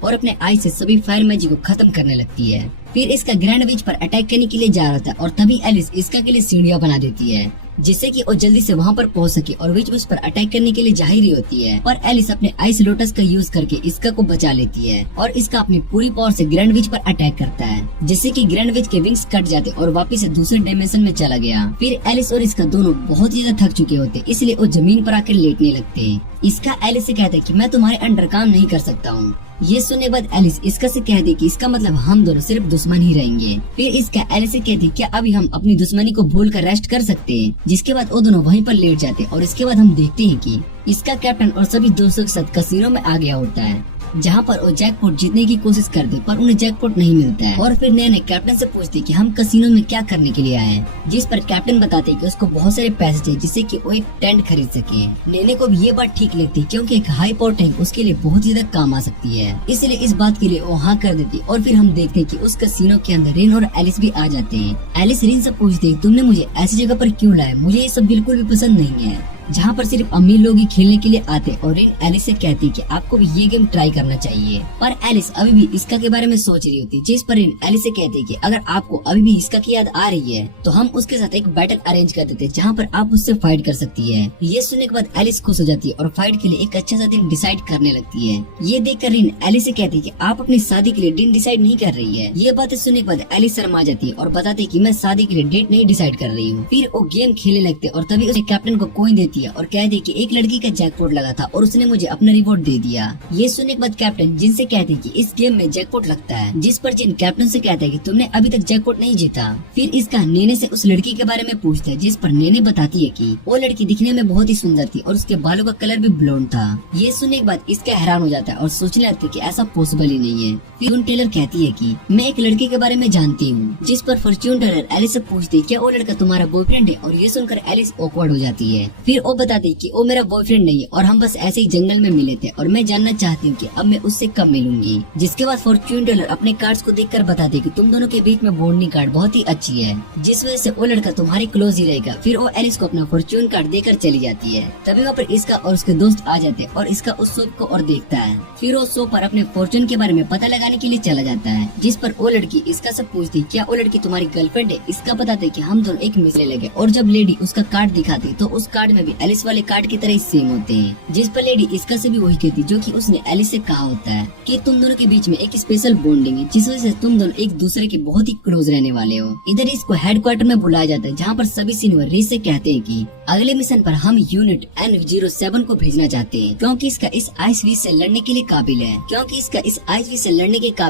अपने आइस से सभी फायर मैजिक को खत्म करने लगती है। फिर इसका ग्रैंड विच पर अटैक करने के लिए जा रहा था और तभी एलिस इसका के लिए सीढ़ियां बना देती है, जिससे कि वो जल्दी से वहाँ पर पहुँच सके और विच उस पर अटैक करने के लिए जा ही रही होती है। पर एलिस अपने आइस लोटस का यूज करके इसका को बचा लेती है और इसका अपनी पूरी पावर से ग्रैंड विच पर अटैक करता है, जिससे कि ग्रैंड विच के विंग्स कट जाते और वापस से दूसरे डायमेंशन में चला गया। फिर एलिस और इसका दोनों बहुत ही ज्यादा थक चुके होते, इसलिए वो जमीन पर आकर लेटने लगते हैं। इसका एलिस से कहता है कि मैं तुम्हारे अंडर काम नहीं कर सकता हूँ। ये सुनने के बाद एलिस इसका से कह दी कि इसका मतलब हम दोनों सिर्फ दुश्मन ही रहेंगे। फिर इसका एलिस से कहती क्या अभी हम अपनी दुश्मनी को भूल कर रेस्ट कर सकते हैं। जिसके बाद वो दोनों वहीं पर लेट जाते और इसके बाद हम देखते हैं कि इसका कैप्टन और सभी दोस्तों के साथ कसीनो में आ गया होता है, जहाँ पर वो जैकपॉट जीतने की कोशिश करते पर उन्हें जैकपॉट नहीं मिलता है। और फिर नए कैप्टन से पूछते कि हम कसीनो में क्या करने के लिए आए हैं, जिस पर कैप्टन बताते कि उसको बहुत सारे पैसे चाहिए जिससे कि वो एक टेंट खरीद सके। नेने को भी ये बात ठीक लगती क्योंकि एक हाई पावर टैंक उसके लिए बहुत ही ज्यादा काम आ सकती है, इसलिए इस बात के लिए वो हाँ कर देती। और फिर हम देखते कि उस कसीनो के अंदर रिन और एलिस भी आ जाते हैं। एलिस रिन से पूछती तुमने मुझे ऐसी जगह पर क्यों लाया, मुझे ये सब बिल्कुल भी पसंद नहीं है, जहाँ पर सिर्फ अमीर लोग ही खेलने के लिए आते। और रिन एलिस से कहती कि आपको भी ये गेम ट्राई करना चाहिए, पर एलिस अभी भी इसका के बारे में सोच रही होती, जिस पर रिन एलिस से कहती कि अगर आपको अभी भी इसका की याद आ रही है तो हम उसके साथ एक बैटल अरेंज कर देते जहाँ पर आप उससे फाइट कर सकती है। ये सुनने के बाद एलिस खुश हो जाती है और फाइट के लिए एक अच्छा सा दिन डिसाइड करने लगती है। ये देखकर रिन एलिस से कहती कि आप अपनी शादी के लिए दिन डिसाइड नहीं कर रही है। ये बातें सुनने के बाद एलिस शर्मा जाती है और बताती कि मैं शादी के लिए डेट नहीं डिसाइड कर रही हूँ। फिर वो गेम खेलने लगते और तभी उसे कैप्टन को कॉइन देती है और कहती कि एक लड़की का जैकपॉट लगा था और उसने मुझे अपना रिवॉर्ड दे दिया। ये सुनने के बाद कैप्टन जिन से कहते कि इस गेम में जैकपॉट लगता है, जिस पर जिन कैप्टन से कहता है कि तुमने अभी तक जैकपॉट नहीं जीता। फिर इसका नेने से उस लड़की के बारे में पूछता है, जिस पर नेने बताती है कि वो लड़की दिखने में बहुत ही सुंदर थी और उसके बालों का कलर भी ब्लोंड था। ये सुनने के बाद इसका हैरान हो जाता है और सोचने लगता है कि ऐसा पॉसिबल ही नहीं है। फिर टेलर कहती है कि मैं एक लड़के के बारे में जानती हूँ, जिस पर फॉर्च्यून टेलर एलिस से पूछती क्या वो लड़का तुम्हारा बॉयफ्रेंड है। और ये सुनकर एलिस ऑकवर्ड हो जाती है। फिर वो बताती कि वो मेरा बॉयफ्रेंड नहीं है और हम बस ऐसे ही जंगल में मिले थे और मैं जानना चाहती हूँ कि अब मैं उससे कब मिलूंगी। जिसके बाद फॉर्च्यून टेलर अपने कार्ड्स को देखकर बताती कि तुम दोनों के बीच में बॉन्डिंग कार्ड बहुत ही अच्छी है, जिस वजह से वो लड़का तुम्हारे क्लोज ही रहेगा। फिर वो एलिस को अपना फॉर्च्यून कार्ड देकर चली जाती है। तभी वहाँ पर इसका और उसके दोस्त आ जाते हैं और इसका उस सोप को और देखता है। फिर वो सोप पर अपने फॉर्च्यून के बारे में पता लगाने के लिए चला जाता है, जिस पर वो लड़की इसका सब पूछती क्या वो लड़की तुम्हारी गर्लफ्रेंड है। इसका बताते कि हम दोनों एक मिसले लगे और जब लेडी उसका कार्ड दिखाती तो उस कार्ड में भी एलिस वाले कार्ड की तरह सेम होते हैं, जिस पर लेडी इसका से भी वही कहती जो कि उसने एलिस से कहा होता है कि तुम दोनों के बीच में एक स्पेशल बॉन्डिंग है, जिस वजह से तुम दोनों एक दूसरे के बहुत ही क्लोज रहने वाले हो। इधर इसको हेडक्वार्टर में बुलाया जाता है, जहाँ पर सभी सीनियर रीस से कहते हैं कि अगले मिशन पर हम यूनिट N07 को भेजना चाहते हैं, क्योंकि इसका इस आइस विज से लड़ने के लिए काबिल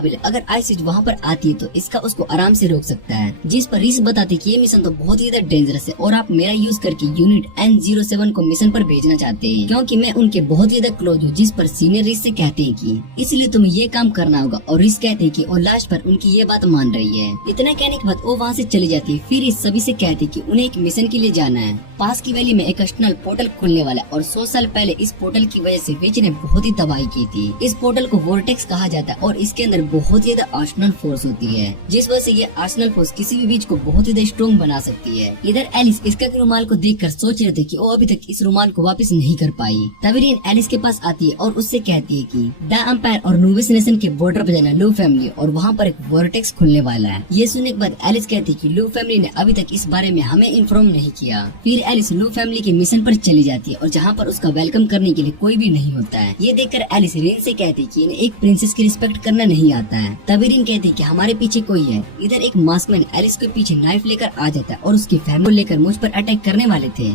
है। अगर आइस विज वहाँ पर आती है तो इसका उसको आराम से रोक सकता है। जिस पर रीस बताते कि ये मिशन तो बहुत ही ज्यादा डेंजरस है और आप मेरा यूज करके यूनिट N07 को मिशन पर भेजना चाहते हैं, क्योंकि मैं उनके बहुत ज्यादा क्लोज हूँ। जिस पर सीनियर रीस से कहते हैं कि इसलिए तुम्हें ये काम करना होगा, और रीस कहते हैं कि और लास्ट पर उनकी ये बात मान रही है। इतना कहने के बाद वो वहाँ से चली जाती है। फिर इस सभी से कहती कि उन्हें एक मिशन के लिए जाना है। पास की वैली में एक एक्सटर्नल पोर्टल खुलने वाला है और 100 साल पहले इस पोर्टल की वजह से विच ने बहुत ही तबाही की थी। इस पोर्टल को वोर्टेक्स कहा जाता है और इसके अंदर बहुत ही ज्यादा आर्सेनल फोर्स होती है, जिस वजह से ये आर्सेनल फोर्स किसी भी विच को बहुत ही ज्यादा स्ट्रॉन्ग बना सकती है। इधर एलिस इसका रुमाल को देखकर सोच रहे थे कि वो अभी तक इस रुमाल को वापस नहीं कर पाई। तभी रिन एलिस के पास आती है और उससे कहती है कि द एम्पायर और नूविस नेशन के बॉर्डर पर जाना लू फैमिली और वहाँ पर एक वोर्टेक्स खुलने वाला है। ये सुनने के बाद एलिस कहती है कि लू फैमिली ने अभी तक इस बारे में हमें इन्फॉर्म नहीं किया। फिर एलिस लू फैमिली के मिशन पर चली जाती है और जहाँ पर उसका वेलकम करने के लिए कोई भी नहीं होता है। ये देखकर एलिस रिन से कहती है कि इन्हें एक प्रिंसेस की रिस्पेक्ट करना नहीं आता है। तभी रिन कहती है कि हमारे पीछे कोई है। इधर एक मास्कमैन एलिस के पीछे नाइफ लेकर आ जाता है और उसकी फैमिली को लेकर मुझ पर अटैक करने वाले थे,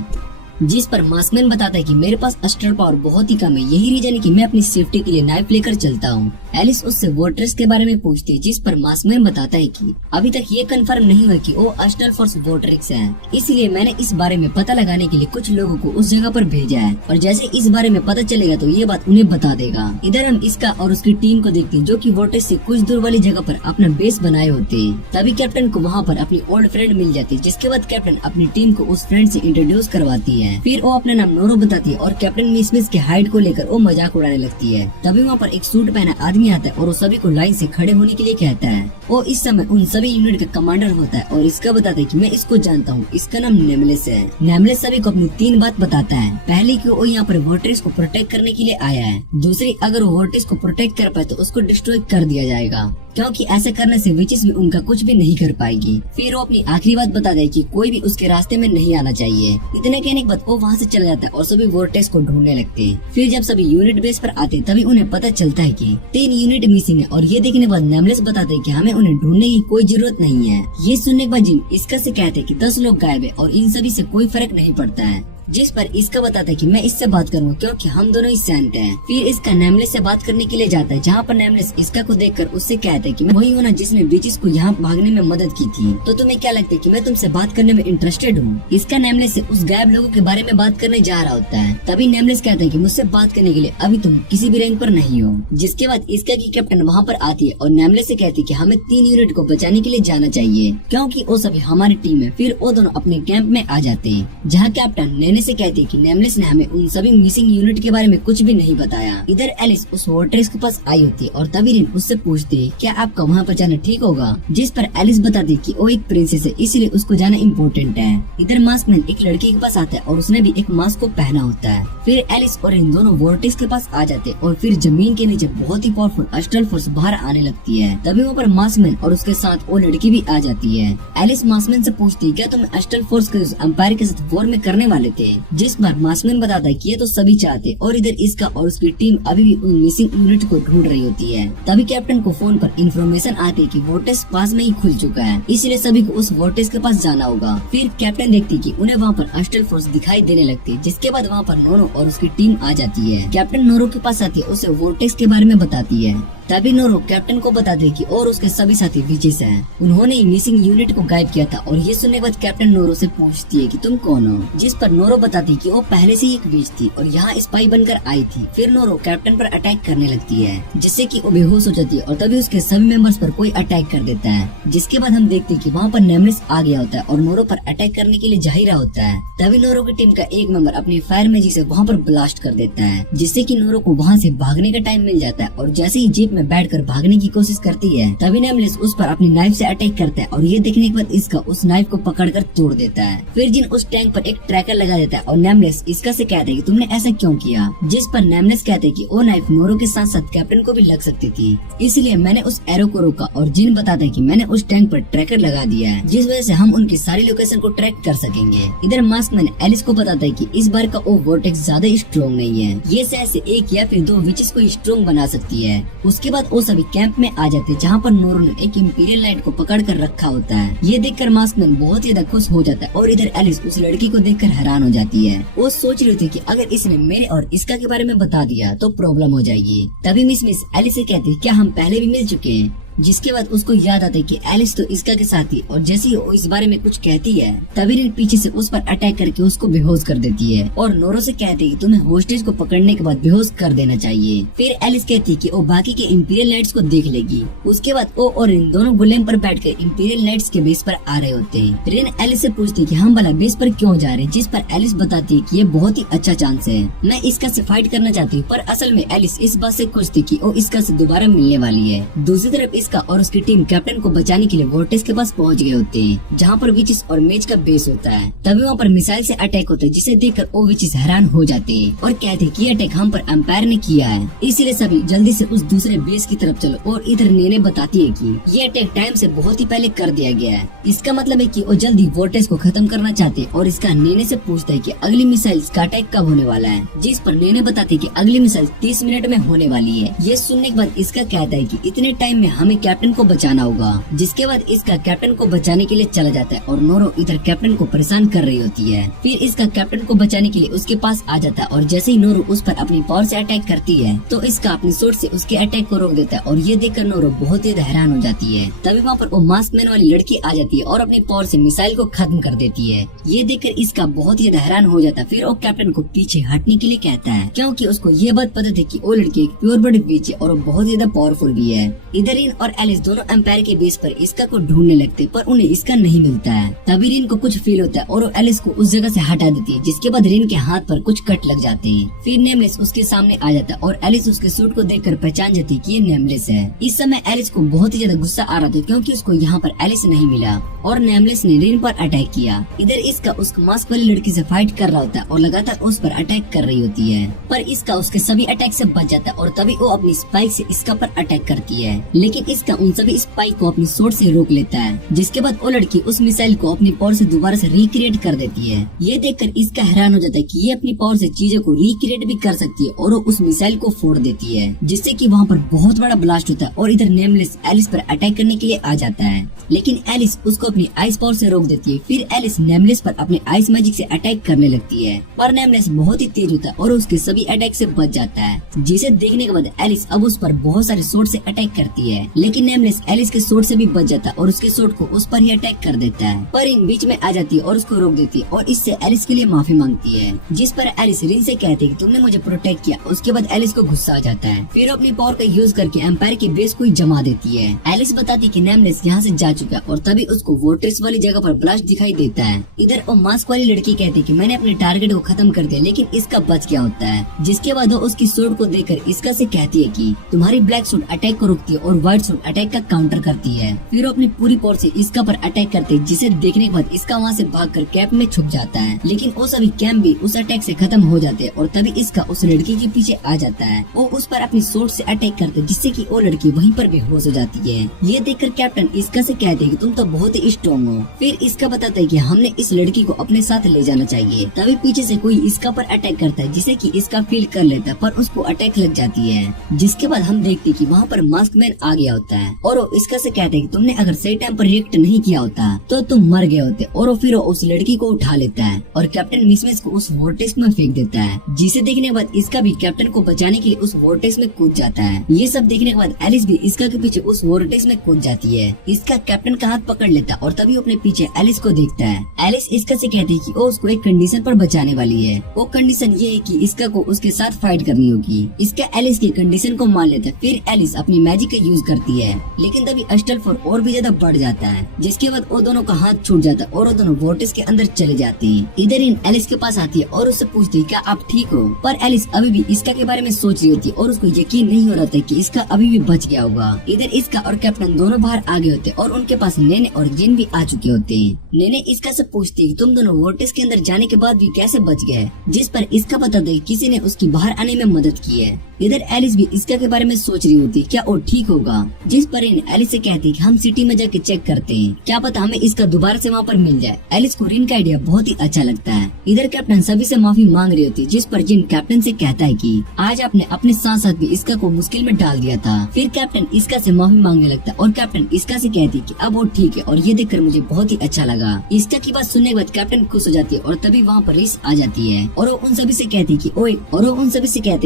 जिस पर मास्कमैन बताता है कि मेरे पास अस्ट्रल पावर बहुत ही कम है, यही रीजन है कि मैं अपनी सेफ्टी के लिए नाइफ लेकर चलता हूँ। एलिस उससे वोर्ट्रेस के बारे में पूछती है, जिस पर मास्कमैन बताता है कि अभी तक ये कंफर्म नहीं हुआ कि वो अस्ट्रल फोर्स वोर्ट्रेक्स है, इसलिए मैंने इस बारे में पता लगाने के लिए कुछ लोगों को उस जगह पर भेजा है और जैसे इस बारे में पता चलेगा तो ये बात उन्हें बता देगा। इधर हम इसका और उसकी टीम को देखते हैं, जो कि वोर्ट्रेक्स से कुछ दूर वाली जगह पर अपना बेस बनाए होते हैं। तभी कैप्टन को वहाँ पर अपनी ओल्ड फ्रेंड मिल जाती है, जिसके बाद कैप्टन अपनी टीम को उस फ्रेंड से इंट्रोड्यूस करवाती है। फिर वो अपना नाम नोरो बताती है और कैप्टन मिस के हाइट को लेकर वो मजाक उड़ाने लगती है। तभी वहाँ पर एक सूट पहना आदमी आता है और वो सभी को लाइन से खड़े होने के लिए कहता है। वो इस समय उन सभी यूनिट का कमांडर होता है और इसका बताता है कि मैं इसको जानता हूँ, इसका नाम नेमलेस है। नेमलेस सभी को अपनी 3 बात बताता है। पहली कि वो यहाँ पर वोर्ट्रेक्स को प्रोटेक्ट करने के लिए आया है। दूसरी, अगर वो वोर्ट्रेक्स को प्रोटेक्ट कर पाए तो उसको डिस्ट्रॉय कर दिया जाएगा, क्योंकि ऐसा करने से विचेस भी उनका कुछ भी नहीं कर पाएगी। फिर वो अपनी आखिरी बात बता दे कि कोई भी उसके रास्ते में नहीं आना चाहिए। इतने कहने के बाद वो वहाँ से चला जाता है और सभी वोर्टेक्स को ढूंढने लगते हैं। फिर जब सभी यूनिट बेस पर आते तभी उन्हें पता चलता है कि 3 यूनिट मिसिंग है और ये देखने के बाद नेमलेस बताते हैं कि हमें उन्हें ढूंढने की कोई जरूरत नहीं है। ये सुनने के बाद जिन इसका से कहते हैं कि 10 लोग गायब है और इन सभी से कोई फर्क नहीं पड़ता है, जिस पर इसका बताता है कि मैं इससे बात करूंगा क्योंकि हम दोनों ही सैंट हैं। फिर इसका नेमलेस से बात करने के लिए जाता है, जहाँ पर नेमलेस इसका को देखकर उससे कहता है कि मैं वही हूँ ना जिसने विचेस को यहाँ भागने में मदद की थी, तो तुम्हें क्या लगता है कि मैं तुमसे बात करने में इंटरेस्टेड हूँ। इसका नेमलेस से उस गायब लोगों के बारे में बात करने जा रहा होता है। तभी नेमलेस कहता है कि मुझसे बात करने के लिए अभी तुम किसी भी रैंक पर नहीं हो। जिसके बाद इसका की कैप्टन वहाँ पर आती है और नेमलेस से कहती है कि हमें 3 यूनिट को बचाने के लिए जाना चाहिए, क्योंकि वो सभी हमारी टीम है। फिर वो दोनों अपने कैंप में आ जाते हैं, जहाँ कैप्टन नेने से कहती है कि नेमलेस ने हमें उन सभी मिसिंग यूनिट के बारे में कुछ भी नहीं बताया। इधर एलिस उस वोर्ट्रेक्स के पास आई होती है और तभी रिन उससे पूछती है क्या आपका वहाँ पर जाना ठीक होगा, जिस पर एलिस बताती कि वो एक प्रिंसेस है इसलिए उसको जाना इम्पोर्टेंट है। इधर मास्कमैन एक लड़की के पास आता है और उसने भी एक मास्क को पहना होता है। फिर एलिस और इन दोनों वोर्ट्रेक्स के पास आ जाते हैं और फिर जमीन के नीचे बहुत ही पावरफुल अस्ट्रल फोर्स बाहर आने लगती है। तभी वहाँ पर मास्कमैन और उसके साथ वो लड़की भी आ जाती है। एलिस मास्कमैन से पूछती है क्या तुम अस्ट्रल फोर्स के एम्पायर के साथ वॉर में करने वाले थे, जिस पर मास्कमैन बताता है कि ये तो सभी चाहते और इधर इसका और उसकी टीम अभी भी उन मिसिंग यूनिट को ढूंढ रही होती है। तभी कैप्टन को फोन पर इन्फॉर्मेशन आती है कि वोर्टेक्स पास में ही खुल चुका है, इसलिए सभी को उस वोर्टेक्स के पास जाना होगा। फिर कैप्टन देखती कि उन्हें वहाँ पर अस्ट्रल फोर्स दिखाई देने लगती है, जिसके बाद वहाँ पर नोरो और उसकी टीम आ जाती है। कैप्टन नोरो के पास आती है, उसे वोर्टेक्स के बारे में बताती है। तभी नोरो कैप्टन को बताते कि और उसके सभी साथी विचेस हैं। उन्होंने मिसिंग यूनिट को गायब किया था और ये सुनने के बाद कैप्टन नोरो से पूछती है कि तुम कौन हो, जिस पर नोरो बताती कि वो पहले से ही एक विच थी और यहाँ स्पाई बनकर आई थी। फिर नोरो कैप्टन पर अटैक करने लगती है जिससे कि वो बेहोश हो जाती है और तभी उसके सभी मेंबर्स पर कोई अटैक कर देता है। जिसके बाद हम देखते हैं कि वहाँ पर नेमलिस आ गया होता है और नोरो पर अटैक करने के लिए जा ही रहा होता है। तभी नोरो की टीम का एक मेंबर अपनी फायर मैजिक से वहाँ पर ब्लास्ट कर देता है जिससे कि नोरो को वहाँ से भागने का टाइम मिल जाता है और जैसे ही जीप में बैठकर भागने की कोशिश करती है तभी नेमलिस उस पर अपनी नाइफ से अटैक करता है और ये देखने के बाद इसका उस नाइफ को पकड़कर तोड़ देता है। फिर जिन उस टैंक पर एक ट्रैकर लगा देता है और नेमलिस इसका से कहता है कि तुमने ऐसा क्यों किया, जिस पर नेमलिस कहते हैं कि वो नाइफ नोरो के साथ साथ कैप्टन को भी लग सकती थी, इसलिए मैंने उस एरो को रोका। और जिन बताते हैं कि मैंने उस टैंक पर ट्रैकर लगा दिया है जिस वजह से हम उनकी सारी लोकेशन को ट्रैक कर सकेंगे। इधर मास्कमैन एलिस को बताता है कि इस बार का वो वोर्टेक्स ज्यादा स्ट्रॉन्ग नहीं है, ये शायद से एक या फिर दो विचेस को स्ट्रॉन्ग बना सकती है। उसके बाद वो सभी कैंप में आ जाते हैं जहाँ पर नोरो ने एक इंपीरियल लाइट को पकड़ कर रखा होता है। ये देखकर मास्कमैन बहुत ही ज्यादा खुश हो जाता है और इधर एलिस उस लड़की को देखकर हैरान हो जाती है। वो सोच रही थी कि अगर इसने मेरे और इसका के बारे में बता दिया तो प्रॉब्लम हो जाएगी। तभी मिस एलिस से कहती है क्या हम पहले भी मिल चुके हैं, जिसके बाद उसको याद आता है कि एलिस तो इसका के साथ थी और जैसे ही वो इस बारे में कुछ कहती है तभी रिन पीछे से उस पर अटैक करके उसको बेहोश कर देती है और नोरो से कहती है कि तुम्हें होस्टेज को पकड़ने के बाद बेहोश कर देना चाहिए। फिर एलिस कहती है कि वो बाकी के इंपीरियल नाइट्स को देख लेगी। उसके बाद वो और रिन दोनों गुलेम पर बैठकर इंपीरियल नाइट्स के बेस पर आ रहे होते हैं। रिन एलिस से पूछती है कि हम भला बेस पर क्यों जा रहे हैं, जिस पर एलिस बताती है कि ये बहुत ही अच्छा चांस है, मैं इसका से फाइट करना चाहती हूँ। पर असल में एलिस इस बात से खुश थी कि वो इसका से दोबारा मिलने वाली है। दूसरी तरफ इसका और उसकी टीम कैप्टन को बचाने के लिए वोर्टेक्स के पास पहुंच गए होते हैं जहाँ पर विचेस और मेज का बेस होता है। तभी वहाँ पर मिसाइल से अटैक होता है जिसे देखकर वो विचेस हैरान हो जाते हैं और कहते हैं कि ये अटैक हम पर एम्पायर ने किया है, इसलिए सभी जल्दी से उस दूसरे बेस की तरफ चलो। और इधर नेने बताती है कि ये अटैक टाइम से बहुत ही पहले कर दिया गया है, इसका मतलब है कि वो जल्दी वोर्टेक्स को खत्म करना चाहते हैं। और इसका नेने से पूछता है कि अगली मिसाइल का अटैक कब होने वाला है, जिस पर नेने बताती है कि अगली मिसाइल 30 मिनट में होने वाली है। ये सुनने के बाद इसका कहता है कि इतने टाइम में हमें कैप्टन को बचाना होगा। जिसके बाद इसका कैप्टन को बचाने के लिए चला जाता है और नोरो इधर कैप्टन को परेशान कर रही होती है। फिर इसका कैप्टन को बचाने के लिए उसके पास आ जाता है और जैसे ही नोरो उस पर अपनी पावर से अटैक करती है तो इसका अपनी सोर्स से उसके अटैक को रोक देता है और ये देखकर नोरो बहुत ही हैरान हो जाती है। तभी वहाँ पर वो मास्कमैन वाली लड़की आ जाती है और अपनी पावर से मिसाइल को खत्म कर देती है। ये देखकर इसका बहुत ही हैरान हो जाता है। फिर वो कैप्टन को पीछे हटने के लिए कहता है क्योंकि उसको ये बात पता थी कि वो लड़की एक प्योर ब्लड विच है और वो बहुत ज्यादा पावरफुल भी है। इधर रिन और एलिस दोनों एम्पायर के बेस पर इसका को ढूंढने लगते पर उन्हें इसका नहीं मिलता है। तभी रिन को कुछ फील होता है और वो एलिस को उस जगह से हटा देती है, जिसके बाद रिन के हाथ पर कुछ कट लग जाते हैं। फिर नेमलेस उसके सामने आ जाता है और एलिस उसके सूट को देखकर पहचान जाती है कि ये नेमलेस है। इस समय एलिस को बहुत ही ज्यादा गुस्सा आ रहा था क्योंकि उसको यहाँ पर एलिस नहीं मिला और नेमलेस ने रिन पर अटैक किया। इधर इसका उस मास्क वाली लड़की से फाइट कर रहा होता है और लगातार उस पर अटैक कर रही होती है, पर इसका उसके सभी अटैक से बच जाता है और तभी वो अपनी स्पाइक से इसका पर अटैक करती है, लेकिन इसका उन सभी स्पाइक को अपनी सोर्ड से रोक लेता है। जिसके बाद वो लड़की उस मिसाइल को अपनी पावर से दोबारा से रिक्रिएट कर देती है। ये देखकर इसका हैरान हो जाता है कि ये अपनी पावर से चीजों को रिक्रिएट भी कर सकती है और वो उस मिसाइल को फोड़ देती है, जिससे कि वहाँ पर बहुत बड़ा ब्लास्ट होता है और इधर नेमलेस एलिस पर अटैक करने के लिए आ जाता है, लेकिन एलिस उसको अपनी आइस पावर से रोक देती है। फिर एलिस नेमलेस पर अपने आइस मैजिक से अटैक करने लगती है, पर नेमलेस बहुत ही तेज होता है और उसके सभी अटैक से बच जाता है, जिसे देखने के बाद एलिस अब उस पर बहुत सारे शॉट से अटैक करती है, लेकिन नेमलेस एलिस के शॉट से भी बच जाता है और उसके शॉट को उस पर ही अटैक कर देता है। पर इन बीच में आ जाती है और उसको रोक देती है और इससे एलिस के लिए माफी मांगती है, जिस पर एलिस रिन से कहती है कि तुमने मुझे प्रोटेक्ट किया। उसके बाद एलिस को गुस्सा आ जाता है, फिर अपनी पावर का यूज करके एम्पायर के बेस को ही जमा देती है। एलिस बताती है कि नेमलेस यहाँ से जा चुका है और तभी उसको वोर्ट्रेस वाली जगह पर ब्लास्ट दिखाई देता है। इधर वो मास्क वाली लड़की कहती है कि मैंने अपने टारगेट को खत्म कर दिया, लेकिन इसका बच क्या होता है। जिसके बाद वो उसकी सूट को देखकर इसका से कहती है कि तुम्हारी ब्लैक सूट अटैक को रोकती है और व्हाइट सूट अटैक का काउंटर करती है। फिर वो अपनी पूरी पावर से इसका पर अटैक करते हैं, जिसे देखने के बाद इसका वहाँ से भागकर कैंप में छुप जाता है, लेकिन वो सभी कैंप भी उस अटैक से खत्म हो जाते हैं और तभी इसका उस लड़की के पीछे आ जाता है। वो उस पर अपनी सोर्ड से अटैक करते हैं, जिससे कि वो लड़की वहीं पर बेहोश हो जाती है। ये देखकर कैप्टन इसका से कहते हैं कि तुम तो बहुत ही स्ट्रॉन्ग हो। फिर इसका बताता है कि हमने इस लड़की को अपने साथ ले जाना चाहिए। तभी पीछे से कोई इसका पर अटैक करता है, जिसे कि इसका फील कर लेता है, पर उसको अटैक लग जाती है। जिसके बाद हम देखते हैं कि वहाँ पर मास्कमैन आ गया होता है और वो इसका से कहते हैं कि तुमने अगर सही टाइम पर रिएक्ट नहीं किया होता तो तुम मर गए होते। और वो फिर उस लड़की को उठा लेता है और कैप्टन मिसमैच को उस वोर्टेक्स में फेंक देता है, जिसे देखने के बाद इसका भी कैप्टन को बचाने के लिए उस वोर्टेक्स में कूद जाता है। ये सब देखने के बाद एलिस भी इसका के पीछे उस वोर्टेक्स में कूद जाती है। इसका कैप्टन का हाथ पकड़ लेता है और तभी अपने पीछे एलिस को देखता है। एलिस इसका से कहती है कि वो उसको एक कंडीशन पर बचाने वाली है। वो कंडीशन ये है कि इसका को उसके साथ फाइट करनी होगी। इसका एलिस की कंडीशन को मान लेता है। फिर एलिस अपनी मैजिक का यूज करती है, लेकिन तभी अस्टलफोर और भी ज्यादा बढ़ जाता है, जिसके बाद वो दोनों का हाथ छूट जाता है और वो दोनों वोर्टेक्स के अंदर चले जाते हैं। इधर इन एलिस के पास आती है और उससे पूछती है क्या आप ठीक हो, पर एलिस अभी भी इसका के बारे में सोच रही होती है और उसको यकीन नहीं हो रहा था कि इसका अभी भी बच गया होगा। इधर इसका और कैप्टन दोनों बाहर आ गए होते और उनके पास नेने और जिन भी आ चुके होते हैं। नेने इसका से पूछती है तुम दोनों वोर्टेक्स के अंदर जाने के बाद भी कैसे बच गए, जिस पर इसका बताता है किसी ने उसकी बाहर आने में मदद की है। इधर एलिस भी इसका के बारे में सोच रही होती क्या वो ठीक होगा, जिस पर इन एलिस से कहती है हम सिटी में जाके चेक करते हैं, क्या पता हमें इसका दोबारा से वहाँ पर मिल जाए। एलिस को रिन का आइडिया बहुत ही अच्छा लगता है। इधर कैप्टन सभी से माफी मांग रही होती है, जिस पर जिन कैप्टन से कहता है कि आज आपने अपने साथ साथ भी इसका को मुश्किल में डाल दिया था। फिर कैप्टन इसका से माफी मांगने लगता है और कैप्टन इसका से कहती है कि अब वो ठीक है और ये देखकर मुझे बहुत ही अच्छा लगा। इसका की बात सुनने के बाद कैप्टन खुश हो जाती है और तभी वहाँ पर रिस आ जाती है और वो उन सभी से कहती है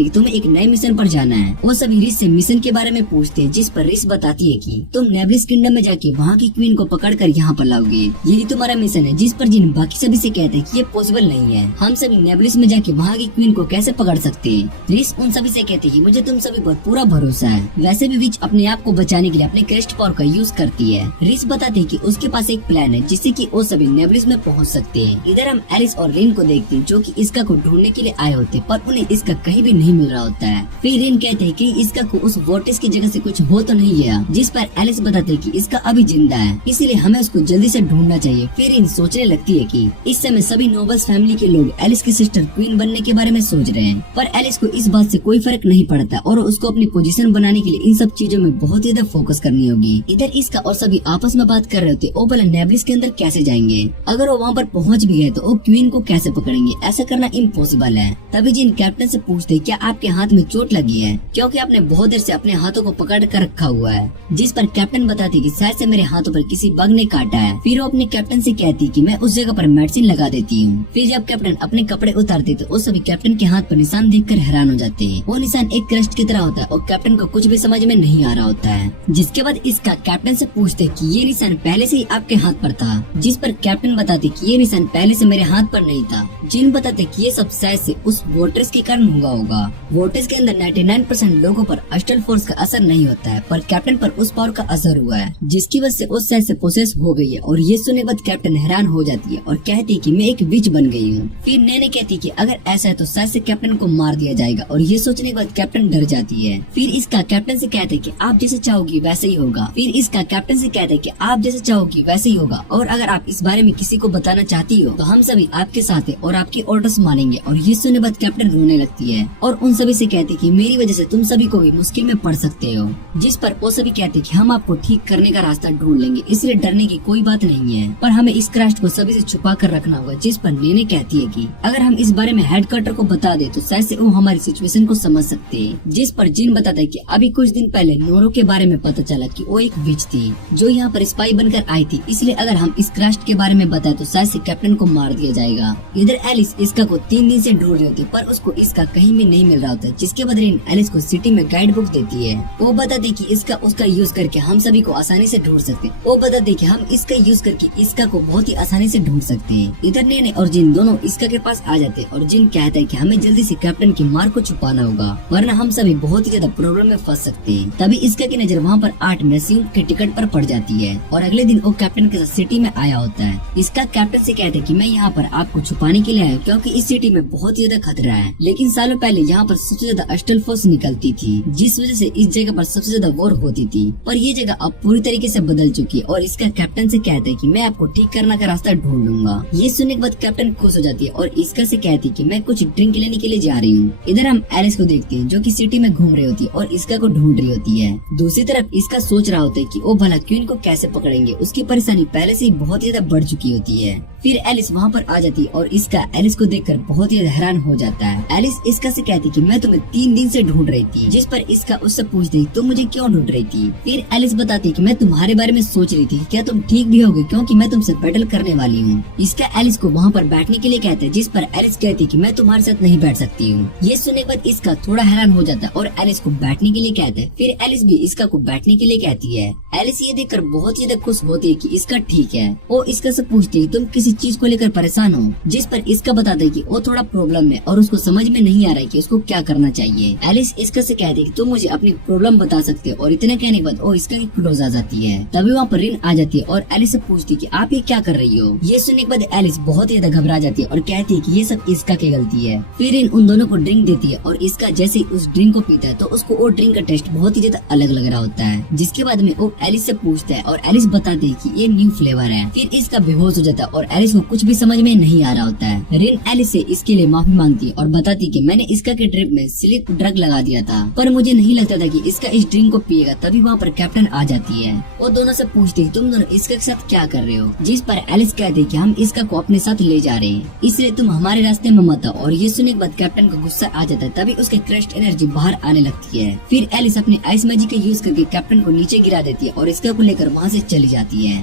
कि तुम्हें एक नए मिशन पर जाना है। वो सभी रिस से मिशन के बारे में पूछते हैं, जिस पर रिस बताती है कि तुम नेबलिस किंगडम में जाके वहाँ की क्वीन को पकड़कर यहाँ पर लाओगे, यही तुम्हारा मिशन है। जिस पर जिन बाकी सभी से कहते हैं कि ये पॉसिबल नहीं है, हम सभी नेबलिस में जाके वहाँ की क्वीन को कैसे पकड़ सकते हैं। रिस उन सभी से कहते हैं मुझे तुम सभी पर पूरा भरोसा है। वैसे भी विच अपने आप को बचाने के लिए अपने क्रेस्ट पावर का यूज करती है। रिस बताते हैं कि उसके पास एक प्लान है जिससे कि वो सभी नेबलिस में पहुंच सकते हैं। इधर हम एलिस और रिन को देखते हैं जो कि इसका को ढूंढने के लिए आए होते, पर उन्हें इसका कहीं भी नहीं मिल रहा होता है। फिर रिन कहते हैं कि इसका को उस वोर्टेक्स की जगह से कुछ हो तो नहीं गया, जिस पर एलिस बताते हैं कि इसका अभी जिंदा है, इसीलिए हमें उसको जल्दी से ढूंढना चाहिए। फिर रिन सोचने लगती है कि इस समय सभी नोबल्स फैमिली के लोग एलिस की सिस्टर क्वीन बनने के बारे में सोच रहे हैं, पर एलिस को इस बात से कोई फर्क नहीं पड़ता और उसको अपनी पोजीशन बनाने के लिए इन सब चीजों में बहुत ज्यादा फोकस करनी होगी। इधर इसका और सभी आपस में बात कर रहे होते, वो भला नेबलिस के अंदर कैसे जाएंगे, अगर वो वहाँ पर पहुँच भी गए तो वो क्वीन को कैसे पकड़ेंगे, ऐसा करना इम्पॉसिबल है। तभी जिन कैप्टन से पूछते क्या आपके हाथ में चोट लगी है, क्योंकि आपने बहुत देर से अपने हाथों को पकड़ कर रखा हुआ है। जिस पर कैप्टन बताते कि शायद से मेरे हाथों पर किसी बग ने काटा है। फिर वो अपने कैप्टन से कहती कि मैं उस जगह पर मेडिसिन लगा देती हूँ। फिर जब कैप्टन अपने कपड़े उतारते तो वो सभी कैप्टन के हाथ पर निशान देखकर हैरान हो जाते हैं। वो निशान एक क्रस्ट की तरह होता है और कैप्टन को कुछ भी समझ में नहीं आ रहा होता है। जिसके बाद इसका कैप्टन से पूछते कि ये निशान पहले से ही आपके हाथ पर था, जिस पर कैप्टन बताते कि ये निशान पहले से मेरे हाथ पर नहीं था। जिन बताते कि ये सब शायद से उस वोर्टेक्स के कारण हुआ होगा। वोर्टेक्स के अंदर 99% लोगों पर अस्टल फोर्स का असर नहीं होता है, पर कैप्टन पर उस पावर का असर हुआ है, जिसकी वजह से उस शायद से पोसेस हो गई है। और ये सुनने के बाद कैप्टन हैरान हो जाती है और कहती है कि मैं एक विच बन गई हूँ। फिर नैने कहती कि अगर ऐसा है तो शायद से कैप्टन को मार दिया जाएगा और ये सोचने के बाद कैप्टन डर जाती है। फिर इसका कैप्टन से कहते कि आप जैसे चाहोगी वैसे ही होगा। फिर इसका कैप्टन से कहते कि आप जैसे चाहोगी वैसे ही होगा और अगर आप इस बारे में किसी को बताना चाहती हो तो हम सभी आपके साथ है और आपकी ऑर्डर्स मानेंगे। और ये सुनने बाद कैप्टन रोने लगती है और उन सभी से कहती कि मेरी वजह से तुम सभी को भी मुश्किल में पड़ सकते हो। जिस पर वो सभी कहते कि हम आपको ठीक करने का रास्ता ढूंढ लेंगे, इसलिए डरने की कोई बात नहीं है, पर हमें इस क्रास्ट को सभी से छुपा कर रखना होगा। जिस पर नेने कहती है कि अगर हम इस बारे में हेडक्वार्टर को बता दे तो शायद से वो हमारी सिचुएशन को समझ सकते हैं। जिस पर जिन बताता है कि अभी कुछ दिन पहले नोरो के बारे में पता चला कि वो एक विच थी जो यहाँ पर स्पाई बनकर आई थी, इसलिए अगर हम इस क्रास्ट के बारे में बताए तो शायद से कैप्टन को मार दिया जाएगा। इधर एलिस इसका को 3 दिन से ढूंढ रही होती पर उसको इसका कहीं भी नहीं मिल रहा होता, जिसके बदले एलिस को सिटी में गाइड बुक देती है। वो बताते कि इसका उसका यूज करके हम सभी को आसानी से ढूंढ सकते हैं। वो बताते कि हम इसका यूज करके इसका को बहुत ही आसानी से ढूंढ सकते हैं। इधर नेने और जिन दोनों इसका के पास आ जाते हैं और जिन कहता है कि हमें जल्दी से कैप्टन की मार को छुपाना होगा, वरना हम सभी बहुत ही ज्यादा प्रॉब्लम में फंस सकते हैं। तभी इसका की नजर वहाँ पर 8 नसीम के टिकट पर पड़ जाती है और अगले दिन वो कैप्टन के साथ सिटी में आया होता है। इसका कैप्टन से कहते हैं कि मैं यहाँ पर आपको छुपाने के लिए आया क्योंकि इस सिटी में बहुत ही ज्यादा खतरा है, लेकिन सालों पहले यहाँ पर सबसे ज्यादा अस्टल फोर्स निकलती थी, जिस वजह से इस जगह पर सबसे ज्यादा वॉर होती थी, पर ये जगह अब पूरी तरीके से बदल चुकी है। और इसका कैप्टन से कहते हैं कि मैं आपको ठीक करने का रास्ता ढूंढ लूंगा। ये सुनने के बाद कैप्टन खुश हो जाती है और इसका से कहती है कि मैं कुछ ड्रिंक लेने के लिए जा रही हूँ। इधर हम एलिस को देखते हैं जो कि सिटी में घूम रही होती है और इसका को ढूंढ रही होती है। दूसरी तरफ इसका सोच रहा होता है कि वो भला क्वीन को कैसे पकड़ेंगे, उसकी परेशानी पहले से ही बहुत ज्यादा बढ़ चुकी होती है। फिर एलिस वहाँ पर आ जाती है और इसका एलिस को देखकर बहुत ही हैरान हो जाता है। एलिस इसका से कहती कि मैं तुम्हें 3 दिन से ढूंढ रही थी, जिस पर इसका उससे पूछती तुम मुझे क्यों ढूंढ रही थी। फिर एलिस बताती कि मैं तुम्हारे बारे में सोच रही थी, क्या तुम ठीक भी होगे क्योंकि मैं तुमसे बैटल करने वाली हूँ। इसका एलिस को वहाँ पर बैठने के लिए कहते हैं, जिस पर एलिस कहती कि मैं तुम्हारे साथ नहीं बैठ सकती हूँ। ये सुनने के बाद इसका थोड़ा हैरान हो जाता है और एलिस को बैठने के लिए कहते हैं। फिर एलिस भी इसका को बैठने के लिए कहती है। एलिस ये देखकर बहुत ही ज्यादा खुश होती है कि इसका ठीक है। वो इसका से पूछती है तुम किसी चीज को लेकर परेशान हो, जिस पर इसका बताता है कि वो थोड़ा प्रॉब्लम में और उसको समझ में नहीं आ रहा है कि उसको क्या करना चाहिए। एलिस इसका से कहती है कि तुम मुझे अपनी प्रॉब्लम बता सकते हो और इतना कहने के बाद वो इसका क्लोज आ जाती है। तभी वहाँ पर रिन आ जाती है और एलिस से पूछती है कि आप ये क्या कर रही हो। ये सुनने के बाद एलिस बहुत ही ज्यादा घबरा जाती है और कहती है कि ये सब इसका की गलती है। फिर रिन उन दोनों को ड्रिंक देती है और इसका जैसे ही उस ड्रिंक को पीता है तो उसको वो ड्रिंक का टेस्ट बहुत ही ज्यादा अलग लग रहा होता है। जिसके बाद में वो एलिस से पूछता है और एलिस बताती है कि ये न्यू फ्लेवर है। फिर इसका बेहोश हो जाता है और एलिस को कुछ भी समझ में नहीं आ रहा होता है। रिन एलिस से इसके लिए माफी मांगती है और बताती कि मैंने इसका के ड्रिप में स्लिप ड्रग लगा दिया था, पर मुझे नहीं लगता था कि इसका इस ड्रिंक को पिएगा। तभी वहाँ पर कैप्टन आ जाती है। वो दोनों से पूछती है तुम दोनों इसका के साथ क्या कर रहे हो, जिस पर एलिस कहती है कि हम इसका को अपने साथ ले जा रहे हैं, इसलिए तुम हमारे रास्ते में मत आओ। और ये सुनने के बाद कैप्टन को गुस्सा आ जाता है। तभी उसके क्रस्ट एनर्जी बाहर आने लगती है। फिर एलिस अपने आइस मैजिक का यूज करके कैप्टन को नीचे गिरा देती है और इसका को लेकर वहाँ से चली जाती है।